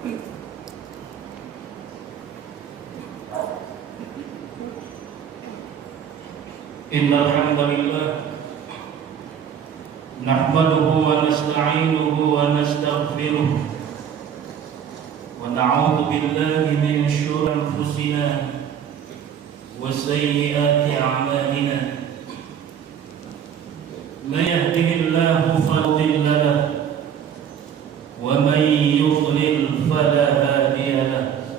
Innal hamdalillah nahmaduhu wa nasta'inuhu wa nastaghfiruh wa na'udzu billahi min shururi anfusina wa sayyiati a'malina. Man yahdihillahu fala mudilla lahu wa man yudlil fala hadiya lahu.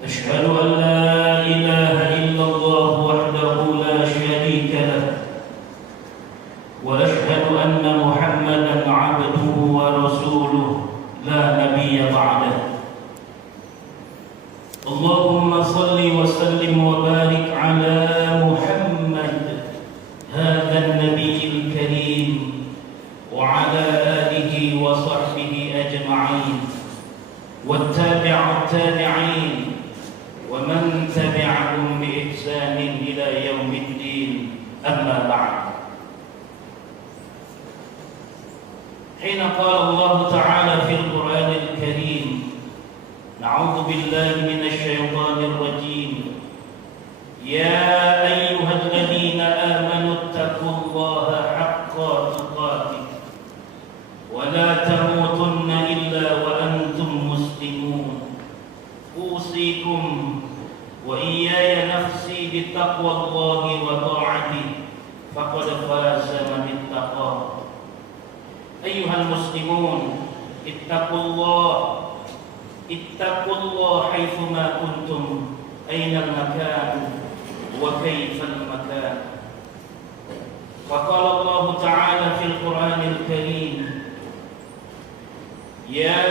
Asyhadu an la ilaha illallah wahdahu la syarika lahu wa asyhadu anna Muhammadan 'abduhu wa rasuluhu la nabiyya ba'dahu. Allahumma salli wa sallim wa barik ala Muhammad hadzal nabiyil karim wa ala alihi wa sahbihi ajma'in wattabi'ut tabi'in wa man tabi'ahum bi ihsanin ila yaumiddin. Amma ba'd. حين قال الله تعالى في القرآن الكريم: نعوذ بالله من الشيطان الرجيم، يا أيها الذين آمنوا اتقوا الله حق تقاته ولا تموتن إلا وأنتم مسلمون، أوصيكم وإياي نفسي بتقوى الله وطاعته فقد فاز من اتقى. أيها المسلمون، اتقوا الله حيثما كنتم، أين المكان وكيف المكان. فقال الله تعالى في القرآن الكريم: يا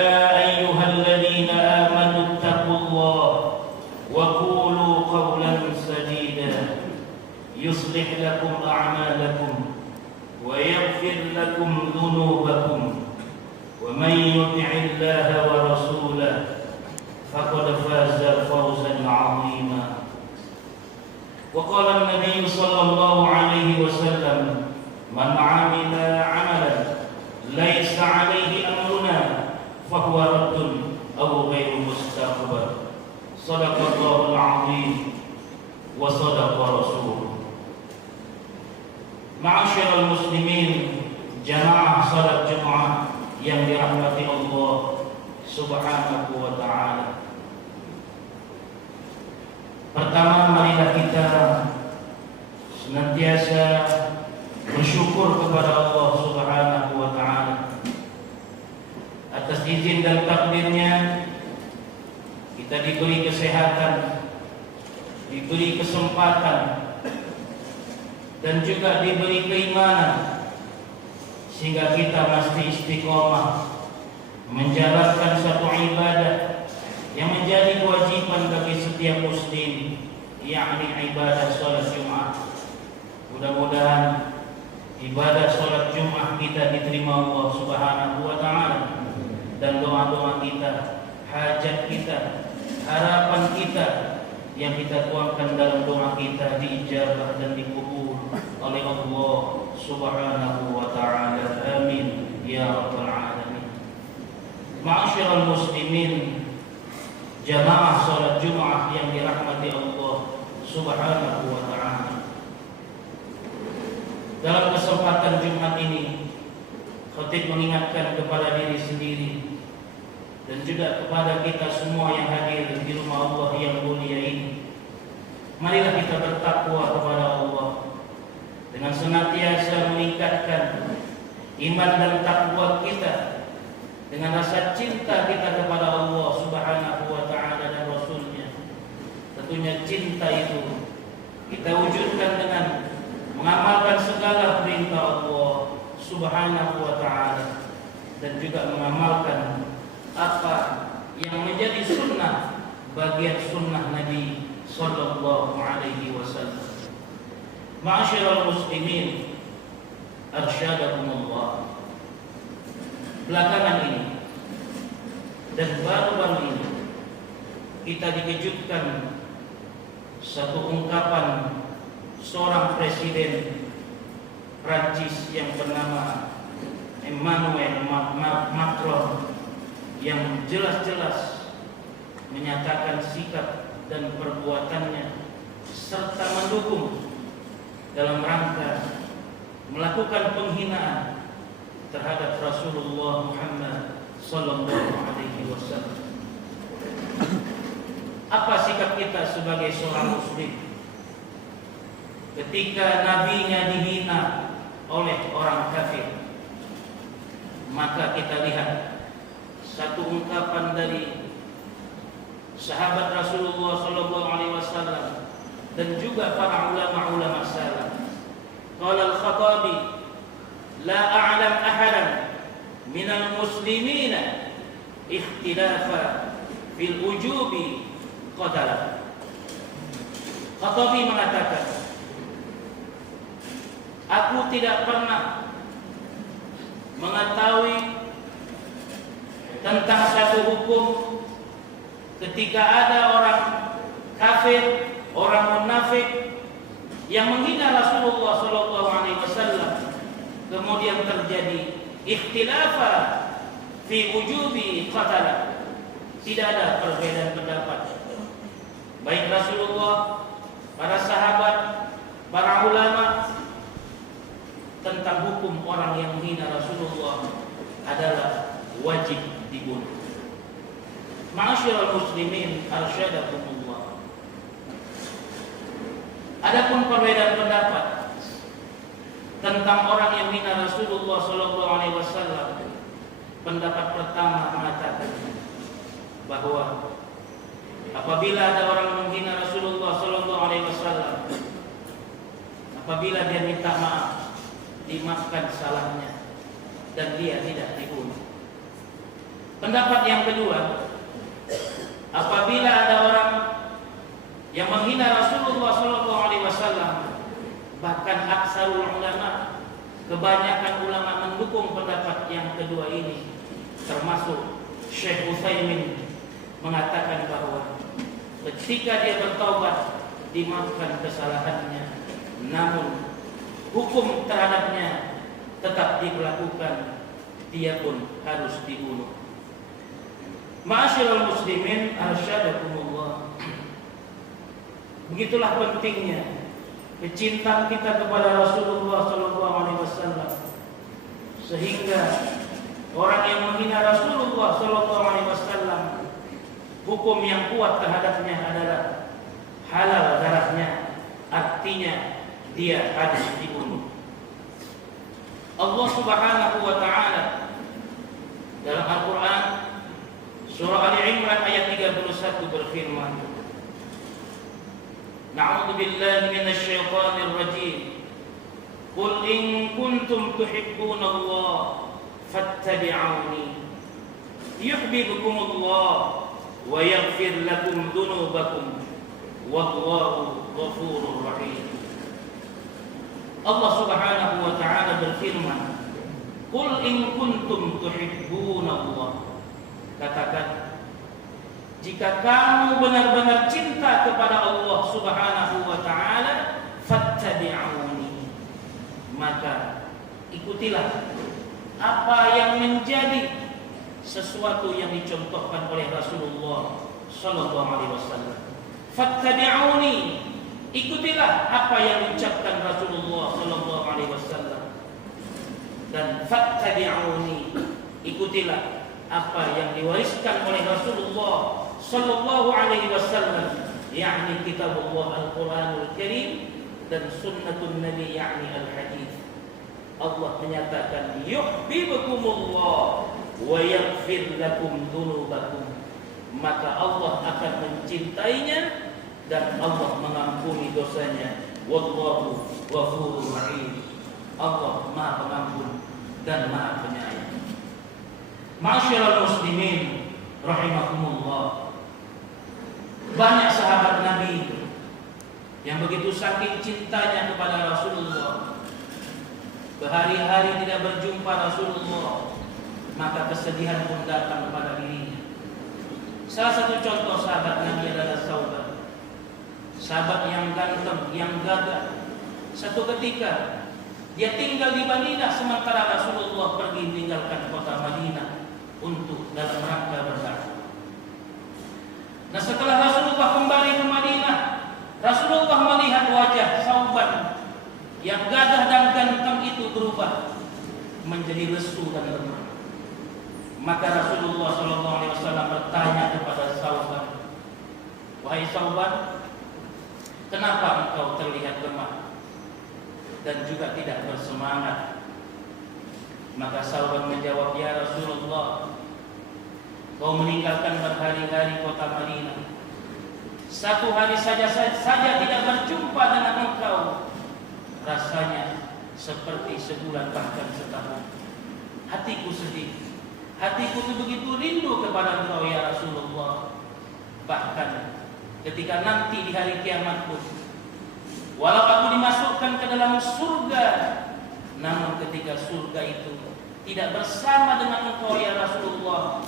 أيها الذين آمنوا اتقوا الله وقولوا قولا سديدا يصلح لكم أعمالكم ويغفر لكم ذنوبكم ومن يطع الله ورسوله فقد فاز فوزا عظيما. وقال النبي صلى الله عليه وسلم: من عمل عملا ليس عليه أمرنا فهو رد أو غير مستقبل. صدق الله العظيم وصدق رسوله. Ma'asyiral muslimin, jamaah salat Jumat yang dirahmati Allah Subhanahu wa ta'ala. Pertama, marilah kita senantiasa bersyukur kepada Allah Subhanahu wa ta'ala atas izin dan takdirnya kita diberi kesehatan, diberi kesempatan, dan juga diberi keimanan sehingga kita mesti istiqomah menjalankan satu ibadah yang menjadi kewajiban bagi setiap muslim, yakni ibadah salat Jumat. Mudah-mudahan ibadah salat Jumat kita diterima Allah Subhanahu wa ta'ala, dan doa-doa kita, hajat kita, harapan kita yang kita tuangkan dalam doa kita diijabah dan dikubur oleh Allah Subhanahu wa ta'ala. Amin ya rabbal alamin. Ma'asyiral muslimin, jamaah salat Jumat yang dirahmati Allah Subhanahu wa ta'ala. Dalam kesempatan Jumat ini, khatib mengingatkan kepada diri sendiri dan juga kepada kita semua yang hadir di rumah Allah yang mulia ini. Marilah kita bertakwa kepada Allah dengan senantiasa meningkatkan iman dan takwa kita, dengan rasa cinta kita kepada Allah Subhanahu wa ta'ala dan Rasulnya. Tentunya cinta itu kita wujudkan dengan mengamalkan segala perintah Allah Subhanahu wa ta'ala dan juga mengamalkan apa yang menjadi sunnah, bagian sunnah Nabi sallallahu alaihi wasallam. Ma'asyiral muslimin, arsyadakumullah. Belakangan ini dan baru-baru ini kita dikejutkan satu ungkapan seorang presiden Prancis yang bernama Emmanuel Macron yang jelas-jelas menyatakan sikap dan perbuatannya serta mendukung dalam rangka melakukan penghinaan terhadap Rasulullah Muhammad sallallahu alaihi wasallam. Apa sikap kita sebagai seorang muslim ketika nabinya dihina oleh orang kafir? Maka kita lihat satu ungkapan dari sahabat Rasulullah sallallahu alaihi wasallam dan juga para ulama-ulama salaf. Qala al-Khattabi, la a'lam ahadan minal muslimina ikhtilafa fil ujubi qatala. Khattabi mengatakan, aku tidak pernah mengetahui tentang satu hukum ketika ada orang kafir, orang munafik yang menghina Rasulullah sallallahu alaihi wasallam, kemudian terjadi ikhtilafa fi wujubi qatala. Tidak ada perbedaan pendapat baik Rasulullah, para sahabat, para ulama tentang hukum orang yang menghina Rasulullah adalah wajib dibunuh. Ma'asyiral muslimin arsyadakumullah. Adapun perbedaan pendapat tentang orang yang menghina Rasulullah sallallahu alaihi wasallam, pendapat pertama mengatakan bahwa apabila ada orang menghina Rasulullah sallallahu alaihi wasallam, apabila dia minta maaf, dimaafkan salahnya dan dia tidak dibunuh. Pendapat yang kedua, apabila ada orang yang menghina Rasulullah sallallahu alaihi wasallam, bahkan aksarul ulama, kebanyakan ulama mendukung pendapat yang kedua ini, termasuk Syekh Utsaimin mengatakan bahwa ketika dia bertaubat dimaafkan kesalahannya, namun hukum terhadapnya tetap diberlakukan, dia pun harus dibunuh. Ma'asyiral muslimin arsyadakumullah. Begitulah pentingnya kecintaan kita kepada Rasulullah sallallahu alaihi wasallam, sehingga orang yang menghina Rasulullah sallallahu alaihi wasallam, hukum yang kuat terhadapnya adalah halal darahnya, artinya dia harus dibunuh. Allah Subhanahu wa taala dalam Al-Qur'an surah Ali Imran ayat 31 berfirman, Na'udzu billahi minasy syaithanir rajim. Qul in kuntum tuhibbunallaha fattabi'uni yuhibbukumullah wa yaghfir lakum dzunubakum wallahu ghafurur rahim. Allah Subhanahu wa taala berfirman, Qul in kuntum tuhibbunallah. Katakan, jika kamu benar-benar cinta kepada Allah Subhanahu wa taala, fattabi'uni, maka ikutilah apa yang menjadi sesuatu yang dicontohkan oleh Rasulullah sallallahu alaihi wasallam. Fattabi'uni, ikutilah apa yang diucapkan Rasulullah sallallahu alaihi wasallam. Dan fattabi'uni, ikutilah apa yang diwariskan oleh Rasulullah sallallahu alaihi wasallam, yakni kitabullah Al-Qur'anul Karim dan sunnatun Nabi, yakni al-hadis. Allah menyatakan yuhibbukumullah wa yaghfir lakum dzunubakum, maka Allah akan mencintainya dan Allah mengampuni dosanya. Wallahu ghafurur rahim. Allah Maha Pengampun dan Maha Penyayang. Ma'asyiral muslimin rahimakumullah. Banyak sahabat Nabi yang begitu saking cintanya kepada Rasulullah, berhari-hari tidak berjumpa Rasulullah, maka kesedihan pun datang kepada dirinya. Salah satu contoh sahabat Nabi adalah sahabat yang ganteng, yang gagah. Satu ketika dia tinggal di Madinah sementara Rasulullah pergi meninggalkan kota Madinah untuk dalam rangka lesu dan lemah. Maka Rasulullah SAW bertanya kepada Sauban, "Wahai Sauban, kenapa engkau terlihat lemah dan juga tidak bersemangat?" Maka Sauban menjawab, "Ya Rasulullah, kau meninggalkan berhari-hari kota Madinah. Satu hari saja tidak berjumpa dengan engkau. Rasanya seperti sebulan bahkan setahun. Hatiku sedih. Hatiku itu begitu rindu kepada engkau ya Rasulullah. Bahkan ketika nanti di hari kiamat pun, walau aku dimasukkan ke dalam surga, namun ketika surga itu tidak bersama dengan engkau ya Rasulullah,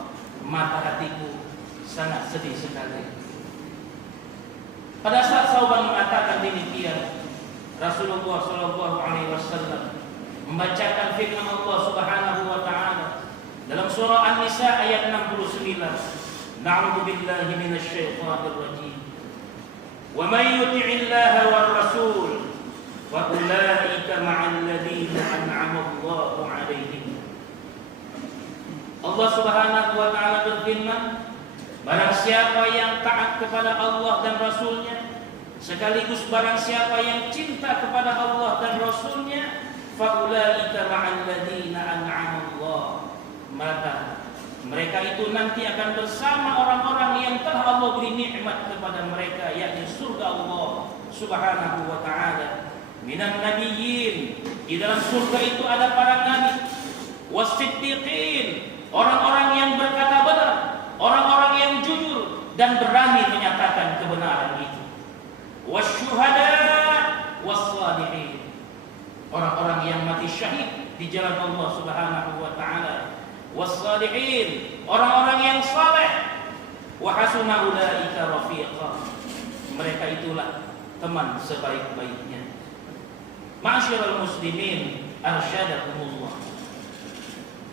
maka hatiku sangat sedih sekali." Pada saat Sauban mengatakan demikian, Rasulullah SAW membacakan firman Allah Subhanahu wa taala dalam surah An-Nisa ayat 69. Na'udzu billahi minasy syaithanir rajim. Wa may yuti'illaha war rasul wa ulaika ma'al ladzina an'ama Allahu 'alaihim. Allah Subhanahu wa taala berfirman, barang siapa yang taat kepada Allah dan Rasulnya, sekaligus barang siapa yang cinta kepada Allah dan Rasulnya, faulaika ma'al ladzina an'ama Allah, maka mereka itu nanti akan bersama orang-orang yang telah Allah beri nikmat kepada mereka, yakni surga Allah Subhanahu wa taala. Minan nabiyyin, di dalam surga itu ada para nabi, wasiddiqin, orang-orang yang berkata benar, orang-orang yang jujur dan berani menyatakan kebenaran itu. Wasyuhada wassalihin, orang-orang yang mati syahid di jalan Allah Subhanahu wa taala. Wassalihin, orang-orang yang saleh. Wa hasuna ulaika rafiqa, mereka itulah teman sebaik-baiknya. Ma'asyiral muslimin, arsyadakumullah.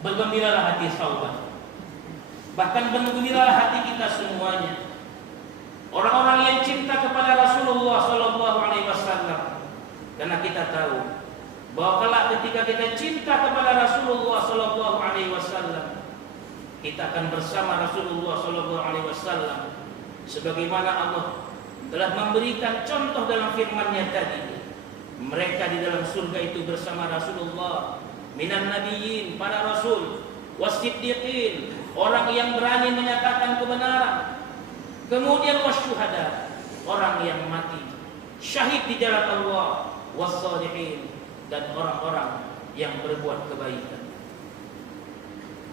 Bergembiralah hati Sauban. Bahkan bergembiralah hati kita semuanya. Orang-orang yang cinta kepada Rasulullah SAW, karena kita tahu bahwa kelak ketika kita cinta kepada Rasulullah SAW, kita akan bersama Rasulullah SAW, sebagaimana Allah telah memberikan contoh dalam firman-Nya tadi. Mereka di dalam surga itu bersama Rasulullah, minan nabiyyin, para rasul, wasiddiqin, orang yang berani menyatakan kebenaran, kemudian wasyuhada, orang yang mati syahid di jalan Allah, wassalihin, dan orang-orang yang berbuat kebaikan.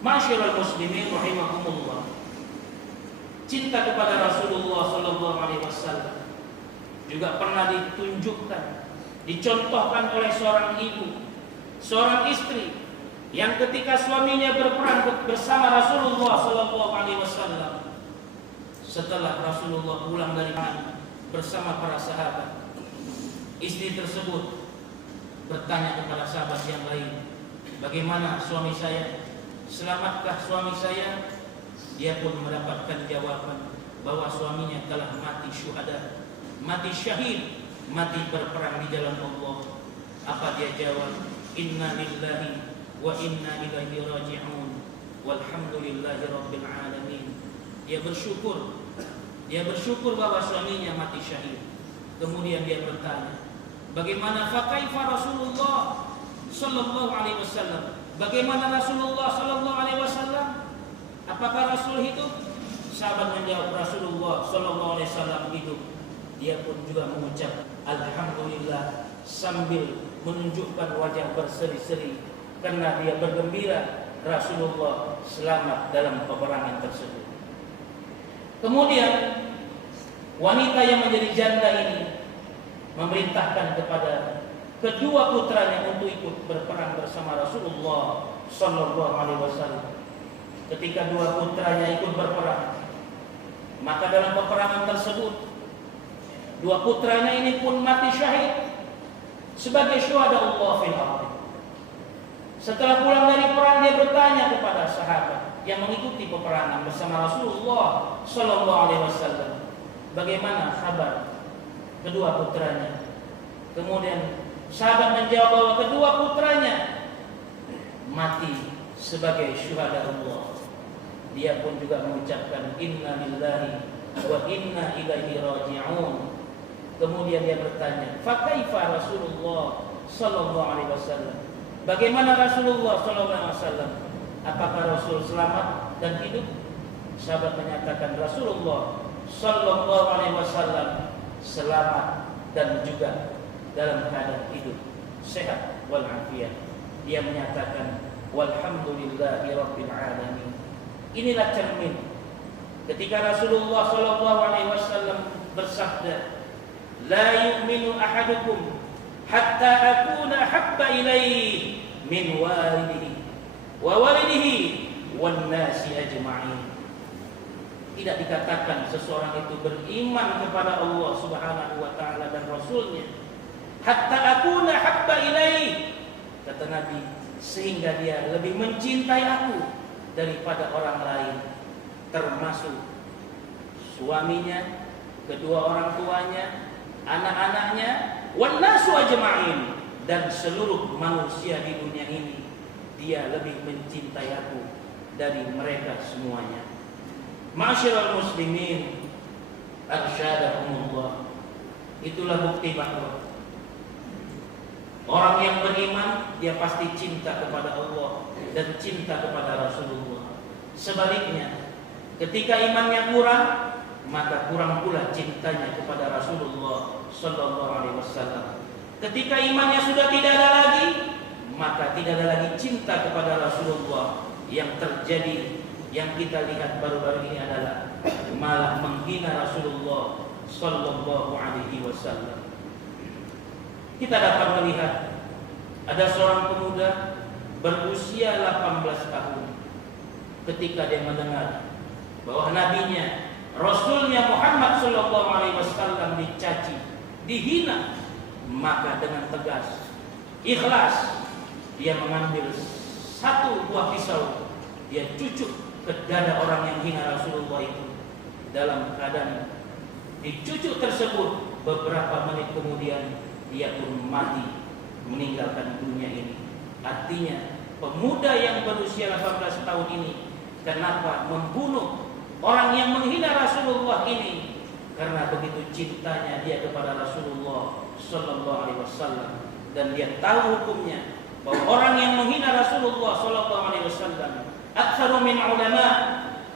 Ma'asyiral muslimin rahimakumullah, cinta kepada Rasulullah SAW juga pernah ditunjukkan, dicontohkan oleh seorang ibu, seorang istri yang ketika suaminya berperang bersama Rasulullah SAW, setelah Rasulullah pulang dari mana bersama para sahabat, istri tersebut bertanya kepada sahabat yang lain, "Bagaimana suami saya? Selamatkah suami saya?" Dia pun mendapatkan jawaban bahwa suaminya telah mati syuhada, mati syahid, mati berperang di jalan Allah. Apa dia jawab? "Inna lillahi wa inna ilaihi raji'un, walhamdulillahi rabbil alamin." Dia bersyukur bahwa suaminya mati syahid. Kemudian dia bertanya, "Bagaimana fakaifa Rasulullah sallallahu alaihi wasallam? Bagaimana Rasulullah sallallahu alaihi wasallam? Apakah Rasul hidup?" Sahabat menjawab, "Rasulullah sallallahu alaihi wasallam hidup." Dia pun juga mengucap alhamdulillah sambil menunjukkan wajah berseri-seri karena dia bergembira Rasulullah selamat dalam peperangan tersebut. Kemudian wanita yang menjadi janda ini memerintahkan kepada kedua putranya untuk ikut berperang bersama Rasulullah sallallahu alaihi wasallam. Ketika dua putranya ikut berperang, maka dalam peperangan tersebut dua putranya ini pun mati syahid sebagai syuhada Allah fil ardh. Setelah pulang dari perang, dia bertanya kepada sahabat yang mengikuti peperangan bersama Rasulullah sallallahu alaihi wasallam, "Bagaimana kabar kedua putranya?" Kemudian sahabat menjawab bahwa kedua putranya mati sebagai syuhada Allah. Dia pun juga mengucapkan inna lillahi wa inna ilaihi raji'un. Kemudian dia bertanya, fa kaifa Rasulullah sallallahu alaihi wasallam? Bagaimana Rasulullah sallallahu alaihi wasallam? Apakah Rasul selamat dan hidup? Sahabat menyatakan Rasulullah sallallahu alaihi wasallam selamat dan juga dalam keadaan hidup, sehat wal afiat. Dia menyatakan walhamdulillahi rabbil alamin. Inilah cermin ketika Rasulullah sallallahu alaihi wasallam bersabda, la yu'minu ahadukum hatta akuna habba ilaihi min walidihi wa walidihi wan nasi ajma'in. Tidak dikatakan seseorang itu beriman kepada Allah Subhanahu wa taala dan Rasulnya hatta akuna habba ilaihi, kata Nabi, sehingga dia lebih mencintai aku daripada orang lain, termasuk suaminya, kedua orang tuanya, anak-anaknya, wan nasu ajma'in, dan seluruh manusia di dunia ini. Dia lebih mencintai aku dari mereka semuanya. Ma'asyiral muslimin, arsyadakumullah. Itulah bukti bahwa orang yang beriman, dia pasti cinta kepada Allah dan cinta kepada Rasulullah. Sebaliknya, ketika imannya kurang, maka kurang pula cintanya kepada Rasulullah sallallahu alaihi wasallam. Ketika imannya sudah tidak ada lagi, maka tidak ada lagi cinta kepada Rasulullah. Yang terjadi, yang kita lihat baru-baru ini adalah malah menghina Rasulullah sallallahu alaihi wasallam. Kita dapat melihat ada seorang pemuda berusia 18 tahun ketika dia mendengar bahwa nabinya, Rasulnya Muhammad sallallahu alaihi wasallam dicaci, dihina, maka dengan tegas, ikhlas, dia mengambil satu buah pisau, dia cucuk ke dada orang yang hina Rasulullah itu. Dalam keadaan dicucuk tersebut, beberapa menit kemudian dia pun mati, meninggalkan dunia ini. Artinya pemuda yang berusia 18 tahun ini kenapa membunuh orang yang menghina Rasulullah ini? Karena begitu cintanya dia kepada Rasulullah sallallahu alaihi wasallam, dan dia tahu hukumnya bahwa orang yang menghina Rasulullah sallallahu alaihi wasallam, aktsaru min ulama,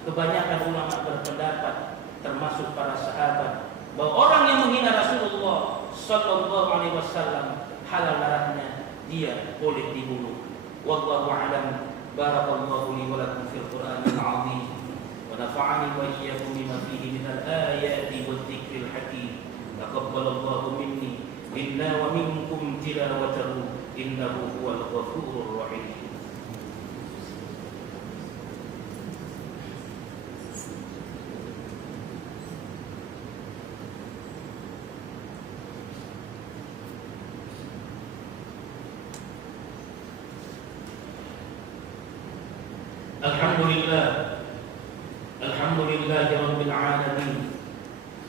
kebanyakan ulama berpendapat termasuk para sahabat, bahwa orang yang menghina Rasulullah sallallahu alaihi wasallam halal darahnya, dia boleh dibunuh. Wallahu a'lam. Barakallahu li wa lakum fil Qur'anil 'azim wa nafa'ani wa iyyakum bima fihi minal ayati wadh dzikril hakim. Taqabbalallahu minni inna wa minkum tilawatahu innahu huwal ghafurur rahim. Alhamdulillahi rabbil alamin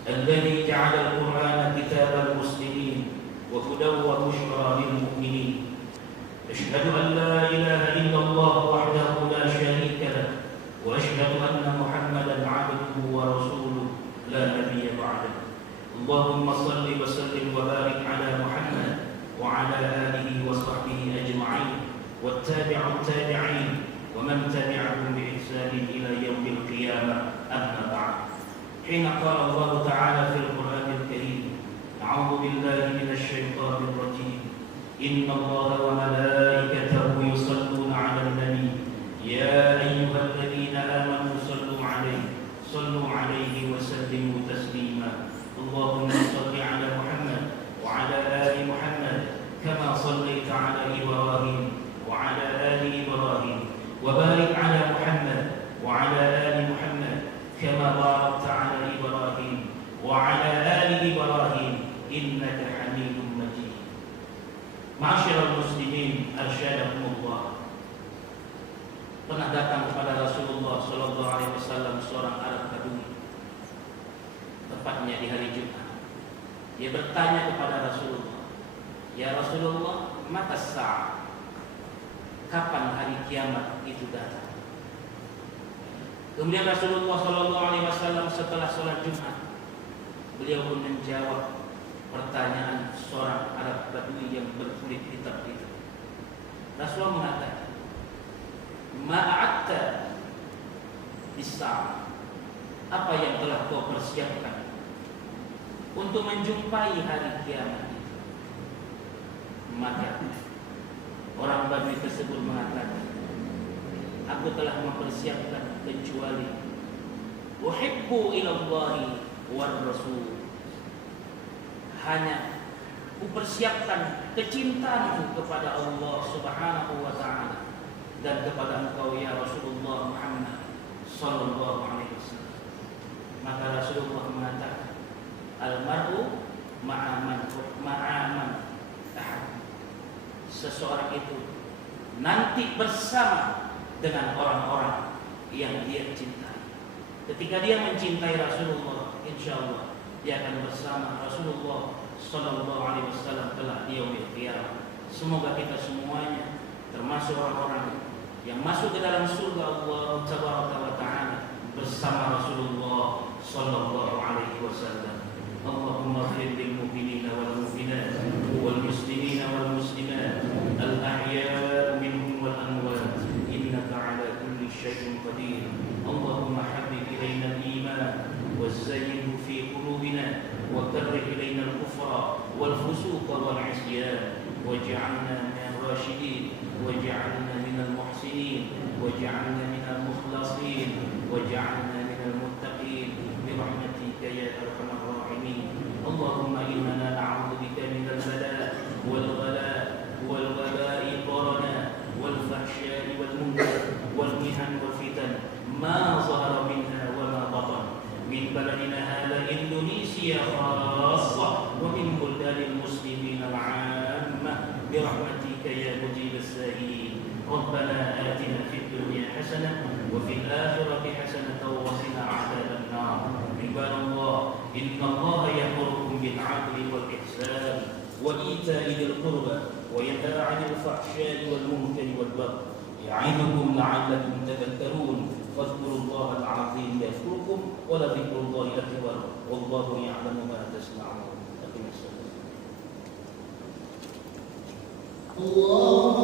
alladzi ja'ala al-Qur'ana kitaban muslimin wa hudan wa bushra lil mu'minin. Asyhadu an la ilaha illallah wahdahu la syarika lahu wa asyhadu anna Muhammadan 'abduhu wa rasuluhu la nabiyya ba'dahu. Allahumma shalli wa sallim wa barik ala Muhammad wa ala alihi wa sahbihi ajma'in wa tabi'ut tabi'in ومن تبعهم بإحسان إلى يوم القيامة. أما بعد، حين قال الله تعالى في القرآن الكريم: أعوذ بالله من الشيطان الرجيم، إن الله وملائكته يصلون على النبي يا أيها الذين آمنوا صلوا عليه وسلموا تسليما. اللهم صل على محمد وعلى آل محمد كما صليت على إبراهيم وعلى آل إبراهيم وبارك على محمد وعلى آل محمد كما باركت على إبراهيم وعلى آل إبراهيم إنك حميد مجيد. Ma'asyiral muslimin, arsyadakumullah. Pernah datang kepada Rasulullah sallallahu alaihi wasallam seorang Arab Badui, tepatnya di hari Jumat. Dia bertanya kepada Rasulullah, "Ya Rasulullah, mata sa'ah?" kapan hari kiamat itu datang. Kemudian Rasulullah SAW setelah sholat Jumat, beliau pun menjawab pertanyaan seorang Arab Badui yang berkulit hitam itu. Rasulullah mengatakan, Ma'atta bis-sa'ah, apa yang telah kau persiapkan untuk menjumpai hari kiamat itu? Maka orang Badui tersebut mengatakan, aku telah mempersiapkan kecuali uhibbu ilallahi war rasul, hanya kupersiapkan kecintaanku kepada Allah Subhanahu wa ta'ala dan kepada engkau ya Rasulullah Muhammad sallallahu alaihi wasallam. Maka Rasulullah mengatakan, al-mar'u ma'aman ahad, seseorang itu nanti bersama dengan orang-orang yang dia cintai. Ketika dia mencintai Rasulullah, insyaallah dia akan bersama Rasulullah sallallahu alaihi wasallam kelak di yaumil qiyamah. Semoga kita semuanya termasuk orang-orang yang masuk ke dalam surga Allah tabaraka wa taala bersama Rasulullah sallallahu alaihi wasallam. Allahumma ighfir lil mu'minina wal mu'minat wal muslimina wal muslimat al ahya' minhum wal amwat innaka ala kulli syai'in qadir. Allahumma habbib ilaina al iman wazayyinhu fi qulubina wa karrih ilaina al kufra wal fusuq wal 'isyan waj'alna min ar-rasyidin waj'alna min al-muhsinin waj'alna min al-mukhlasin waj'alna min al-muttaqin bi rahmatika ya arhamar rahimin. Allahumma inna na'udzu bika min al-bala' wal ghala' wal ghaba'i qarana wal fahsya'i wal munkar wal mihan wal fitan ma zahara minha wa ma batan min baladina hadha Indonesia khassah wa min buldani al-muslimin al-'ammah bi rahmatika ya mujib as-sa'ilin. Rabbana atina fid dunya hasanah wa fil akhirati hasanah wa qina 'adzaban nar. Ibadallah, innallaha ya'murukum bil 'adli wal ihsan wa ita'i dzil qurba wa yanha 'anil fahsya'i wal munkari wal baghi ya'idukum la'allakum tadhakkarun. Fadhkurullaha al-'azim yadhkurkum wa la dhikrullahi akbar wallahu ya'lamu ma tasna'un. Aqimus salat. Allah